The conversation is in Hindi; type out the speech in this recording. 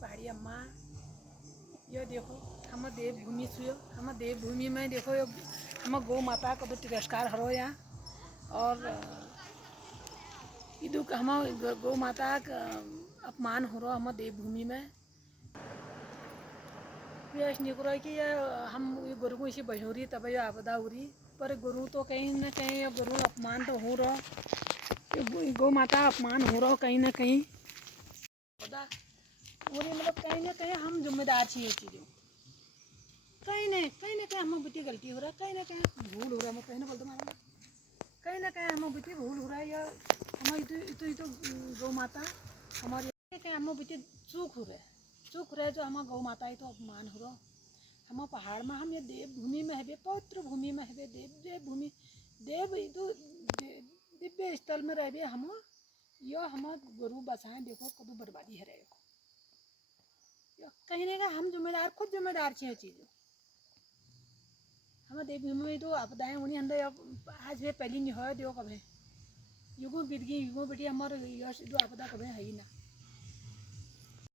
पहाड़ी अम्मा यो देखो हम देवभूमि सुयो हम देवभूमि में देखो यो हम गौ माता का तो तिरस्कार हरो यहाँ और इधु हम गौ माता का अपमान हो रहा हम देवभूमि में यश निकलो कि ये हम गुरु को इसी बजोरी तब ये आपदा उरी पर गुरु तो कहीं न कहीं गुरु अपमान तो हो रहा गौ माता अपमान हो रहा कहीं ना कहीं मतलब कहीं ना कहीं हम जिम्मेदार छे ये चीज़ों कहीं ना कहीं हम बुद्धि गलती हो रहा है कहीं ना कहीं भूल हो रहा है मैं कहीं ना बोलता मारा कहीं ना कहीं हम बुद्धि भूल हो रहा है या हमारी तो गौ माता हमारी कहीं हम बुद्धि चूक हो रहा है जो हम गौ माता ही तो अपमान हो रहा हम पहाड़ में हम ये देवभूमि में है पवित्र भूमि में है देवभूमि देव दिव्य स्थल में रहे हम यो हम गुरु बसाएं देखो कदू बर्बादी है रहे कहीं ना हम जिम्मेदार खुद जिम्मेदार छे चीज़ हम देवभूमि में तो आपदाएं उन्हीं अंदर आज भी पहली नहीं हो दियो कभी युगों बीत गई युगों बेटी हमारे यश जो आपदा कभी है ही ना